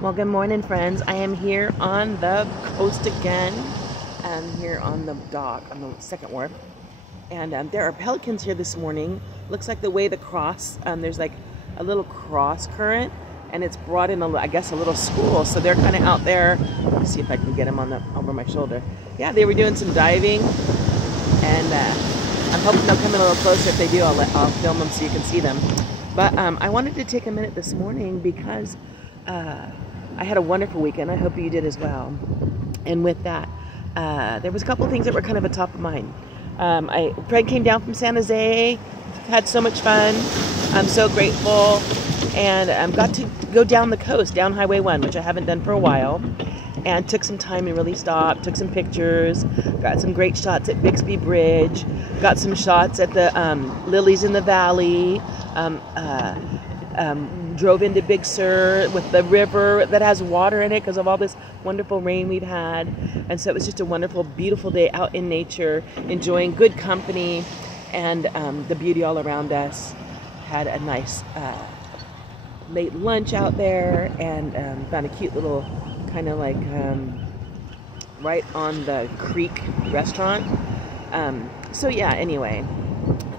Well, good morning, friends. I am here on the coast again. I'm here on the dock, on the second wharf. And there are pelicans here this morning. Looks like the way the cross, there's like a little cross current, and it's brought in, I guess, a little school. So they're kind of out there. Let me see if I can get them over my shoulder. Yeah, they were doing some diving. And I'm hoping they'll come in a little closer. If they do, I'll film them so you can see them. But I wanted to take a minute this morning because I had a wonderful weekend. I hope you did as well. And with that, there was a couple of things that were kind of a top of mind. Fred came down from San Jose, had so much fun. I'm so grateful. And got to go down the coast, down Highway 1, which I haven't done for a while. And took some time and really stopped, took some pictures, got some great shots at Bixby Bridge, got some shots at the Lilies in the Valley, drove into Big Sur with the river that has water in it because of all this wonderful rain we've had. And so it was just a wonderful, beautiful day out in nature, enjoying good company and the beauty all around us. Had a nice late lunch out there and found a cute little kind of like right on the creek restaurant. So yeah, anyway,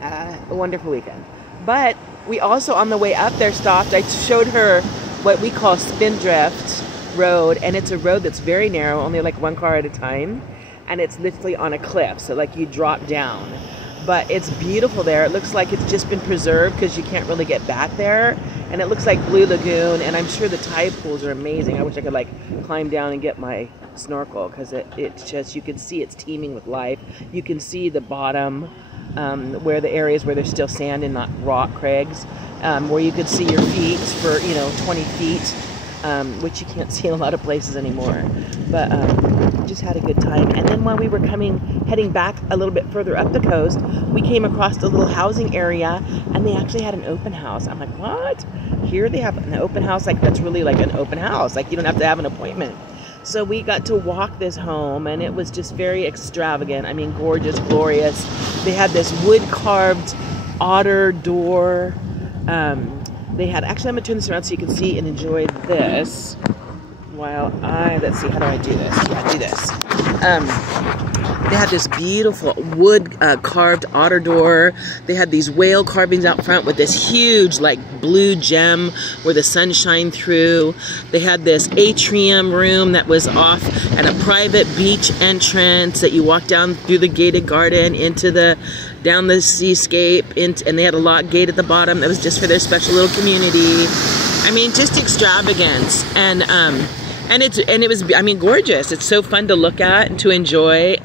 a wonderful weekend. But we also, on the way up there, stopped. I showed her what we call Spindrift Road, and it's a road that's very narrow, only like one car at a time, and it's literally on a cliff, so like you drop down. But it's beautiful there. It looks like it's just been preserved because you can't really get back there. And it looks like Blue Lagoon, and I'm sure the tide pools are amazing. I wish I could like climb down and get my snorkel because it's just, you can see it's teeming with life. You can see the bottom where the areas where there's still sand and not rock crags, where you could see your feet for 20 feet, which you can't see in a lot of places anymore. But just had a good time. And then while we were heading back a little bit further up the coast, we came across a little housing area, and they actually had an open house. I'm like, what? Here they have an open house? Like, that's really like an open house. Like, you don't have to have an appointment. So we got to walk this home, and it was just very extravagant. I mean, gorgeous, glorious. They had this wood-carved otter door. They had, actually, I'm going to turn this around so you can see and enjoy this. While let's see, how do I do this? Yeah, do this. They had this beautiful wood carved otter door. They had these whale carvings out front with this huge like blue gem where the sun shined through. They had this atrium room that was off at a private beach entrance that you walk down through the gated garden down the seascape, and they had a lock gate at the bottom that was just for their special little community. I mean, just extravagance. And it was, I mean, gorgeous. It's so fun to look at and to enjoy.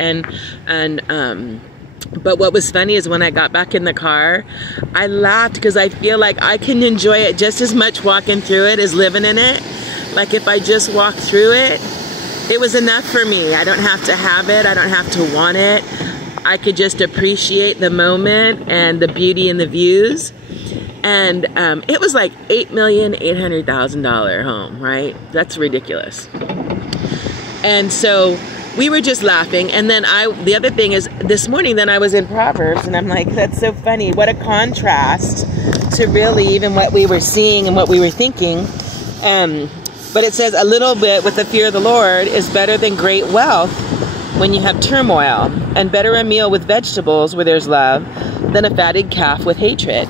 But what was funny is when I got back in the car, I laughed because I feel like I can enjoy it just as much walking through it as living in it. Like if I just walk through it, it was enough for me. I don't have to have it. I don't have to want it. I could just appreciate the moment and the beauty and the views. And it was like $8,800,000 home, right? That's ridiculous. And so we were just laughing. And then the other thing is, this morning then I was in Proverbs, and I'm like, that's so funny. What a contrast to really even what we were seeing and what we were thinking. But it says, a little bit with the fear of the Lord is better than great wealth when you have turmoil, and better a meal with vegetables where there's love than a fatted calf with hatred.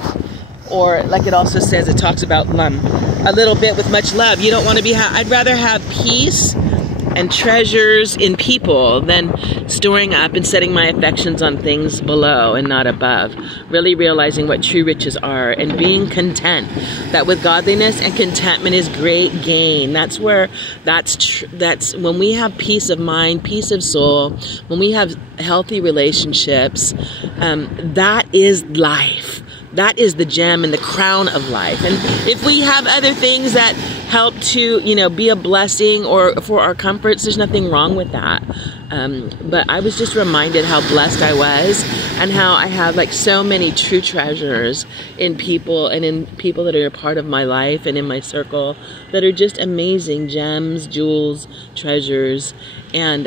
Or like it also says, it talks about a little bit with much love. You don't want to be, I'd rather have peace and treasures in people than storing up and setting my affections on things below and not above. Really realizing what true riches are and being content. That with godliness and contentment is great gain. That's where, that's when we have peace of mind, peace of soul, when we have healthy relationships, that is life. That is the gem and the crown of life. And if we have other things that help to, be a blessing or for our comforts, there's nothing wrong with that. But I was just reminded how blessed I was and how I have like so many true treasures in people and in people that are a part of my life and in my circle that are just amazing gems, jewels, treasures. And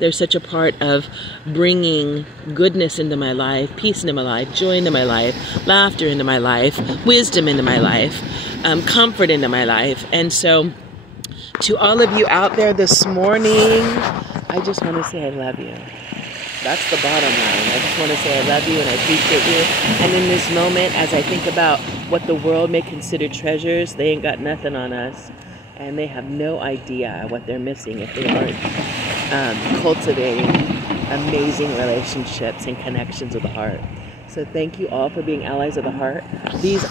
they're such a part of bringing goodness into my life, peace into my life, joy into my life, laughter into my life, wisdom into my life, comfort into my life. And so To all of you out there this morning, I just want to say I love you. That's the bottom line. I just want to say I love you and I appreciate you. And in this moment, as I think about what the world may consider treasures, they ain't got nothing on us. And they have no idea what they're missing if they aren't cultivating amazing relationships and connections with the heart. So thank you all for being allies of the heart. These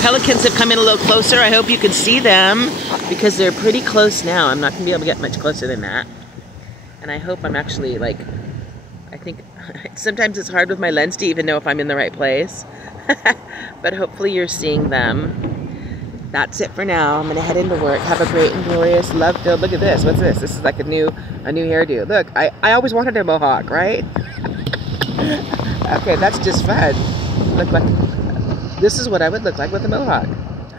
pelicans have come in a little closer. I hope you can see them because they're pretty close now. I'm not going to be able to get much closer than that. And I hope I'm actually I think sometimes it's hard with my lens to even know if I'm in the right place. But hopefully you're seeing them. That's it for now. I'm going to head into work. Have a great and glorious, love-filled, look at this. What's this? This is like a new hairdo. Look, I always wanted a mohawk, right? Okay, that's just fun. Look like, this is what I would look like with a mohawk.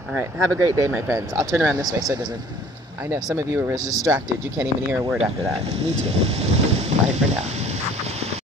All right, have a great day, my friends. I'll turn around this way so it doesn't, I know some of you are distracted. You can't even hear a word after that. Me too. Bye for now.